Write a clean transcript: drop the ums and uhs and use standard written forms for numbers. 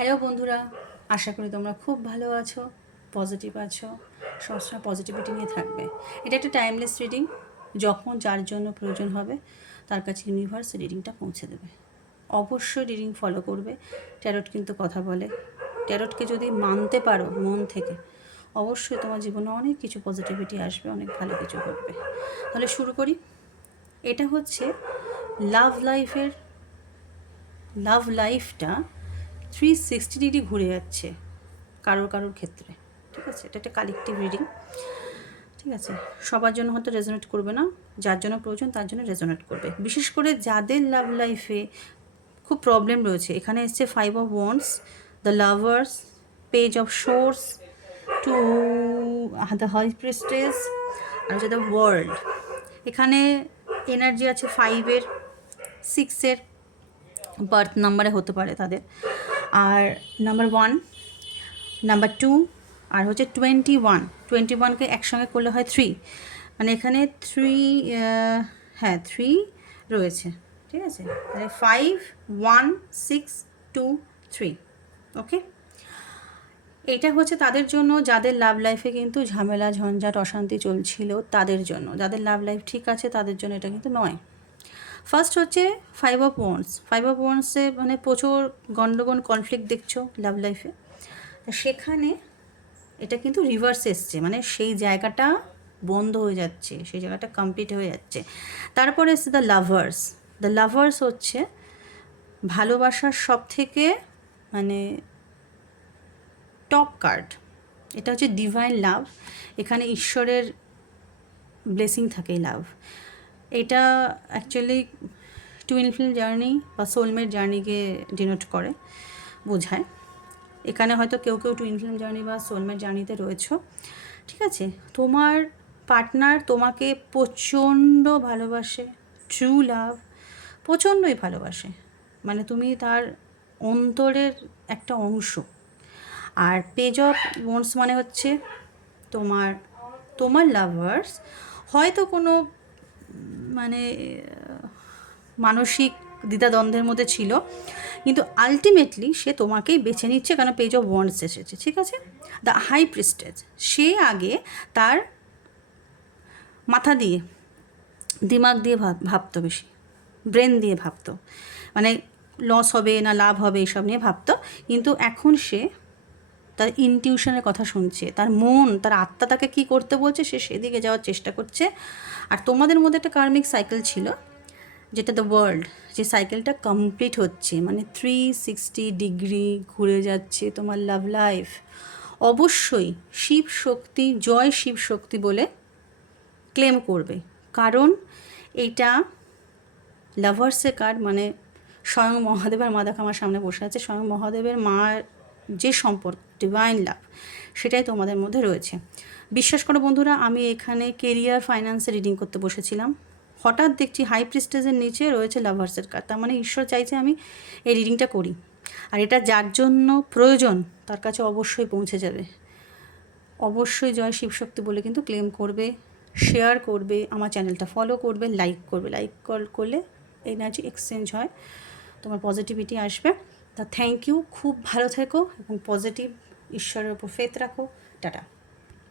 Hello বন্ধুরা, আশা করি তোমরা খুব ভালো আছো, পজিটিভ আছো, সবসময় পজিটিভিটি নিয়ে থাকবে। এটা একটা টাইমলেস রিডিং। যখন যার জন্য প্রয়োজন হবে তার কাছে ইউনিভার্স রিডিংটা পৌঁছে দেবে। অবশ্যই রিডিং ফলো করবে। ট্যারট কিন্তু কথা বলে। ট্যারটকে যদি মানতে পারো মন থেকে, অবশ্যই তোমার জীবনে অনেক কিছু পজিটিভিটি আসবে, অনেক ভালো কিছু ঘটবে। তাহলে শুরু করি। এটা হচ্ছে লাভ লাইফটা 360 ডিগ্রি ঘুরে যাচ্ছে কারোর ক্ষেত্রে। ঠিক আছে, এটা একটা কালেকটিভ রিডিং। ঠিক আছে, সবার জন্য হয়তো রেজোনেট করবে না, যার জন্য প্রয়োজন তার জন্য রেজোনেট করবে। বিশেষ করে যাদের লাভ লাইফে খুব প্রবলেম রয়েছে, এখানে এসছে 5 of Wands, the lovers, page of swords, two the high priestess, আর হচ্ছে দ্য ওয়ার্ল্ড। এখানে এনার্জি আছে 5-এর, 6-এর, বার্থ নাম্বারে হতে পারে তাদের, আর নাম্বার 1, নাম্বার 2, আর হচ্ছে 21কে একসঙ্গে করলে হয় 3, মানে এখানে 3 রয়েছে। ঠিক আছে, তাহলে 5, 1, 6, 2, 3। ওকে, এটা হচ্ছে তাদের জন্য যাদের লাভ লাইফে কিন্তু ঝামেলা ঝঞ্ঝাট অশান্তি চলছিল, তাদের জন্য। যাদের লাভ লাইফ ঠিক আছে তাদের জন্য এটা কিন্তু নয়। ফার্স্ট হচ্ছে 5 of Wands মানে প্রচুর গণ্ডগোল কনফ্লিক্ট দেখছো লাভ লাইফে। সেখানে এটা কিন্তু রিভার্স এসছে, মানে সেই জায়গাটা বন্ধ হয়ে যাচ্ছে, সেই জায়গাটা কমপ্লিট হয়ে যাচ্ছে। তারপরে এসছে দ্য লাভার্স হচ্ছে ভালোবাসার সব থেকে মানে টপ কার্ড। এটা হচ্ছে ডিভাইন লাভ। এখানে ঈশ্বরের ব্লেসিং থাকে এই লাভ। এটা অ্যাকচুয়ালি টুইন ফ্লেম জার্নি বা সোলমেট জার্নিকে ডিনোট করে, বোঝায়। এখানে হয়তো কেউ টুইন ফ্লেম জার্নি বা সোলমেট জার্নিতে রয়েছো। ঠিক আছে, তোমার পার্টনার তোমাকে প্রচণ্ড ভালোবাসে, ট্রু লাভ, প্রচণ্ডই ভালোবাসে, মানে তুমি তার অন্তরের একটা অংশ। আর পেজ অফ ওয়ান্ডস মানে হচ্ছে তোমার লাভার্স হয়তো কোনো মানে মানসিক দ্বিধাদ্বন্দ্বের মধ্যে ছিল, কিন্তু আলটিমেটলি সে তোমাকেই বেছে নিচ্ছে, কারণ পেজ অফ ওয়ান্ডস এসেছে। ঠিক আছে, দ্য হাই প্রিস্টেস, সে আগে তার মাথা দিয়ে, দিমাগ দিয়ে ভাবতো, বেশি ব্রেন দিয়ে ভাবতো, মানে লস হবে না লাভ হবে এসব নিয়ে ভাবতো। কিন্তু এখন সে তার ইনটিউশনের কথা শুনছে, তার মন, তার আত্মা তাকে কী করতে বলছে, সে সেদিকে যাওয়ার চেষ্টা করছে। আর তোমাদের মধ্যে একটা কার্মিক সাইকেল ছিল, যেটা দ্য ওয়ার্ল্ড, যে সাইকেলটা কমপ্লিট হচ্ছে, মানে 360 ডিগ্রি ঘুরে যাচ্ছে তোমার লাভ লাইফ। অবশ্যই শিব শক্তি, জয় শিব শক্তি বলে ক্লেম করবে, কারণ এইটা লাভার্সের কার্ড, মানে স্বয়ং মহাদেবের মা দেখো আমার সামনে বসে আছে, স্বয়ং মহাদেবের মার যে সম্পর্ক, ডিভাইন লাভ, সেটাই তোমাদের মধ্যে রয়েছে। বিশ্বাস করো বন্ধুরা, আমি এখানে কেরিয়ার ফাইন্যান্সে রিডিং করতে বসেছিলাম, হঠাৎ দেখছি হাই প্রিস্টেজের নিচে রয়েছে লাভার্সের কার্ড। তার মানে ঈশ্বর চাইছে আমি এই রিডিংটা করি, আর এটা যার জন্য প্রয়োজন তার কাছে অবশ্যই পৌঁছে যাবে। অবশ্যই জয় শিবশক্তি বলে কিন্তু ক্লেম করবে, শেয়ার করবে, আমার চ্যানেলটা ফলো করবে, লাইক করবে। করলে এনার্জি এক্সচেঞ্জ হয়, তোমার পজিটিভিটি আসবে। তা থ্যাংক ইউ, খুব ভালো থেকো এবং পজিটিভ, ঈশ্বরের উপর ফেথ রাখো। টাটা।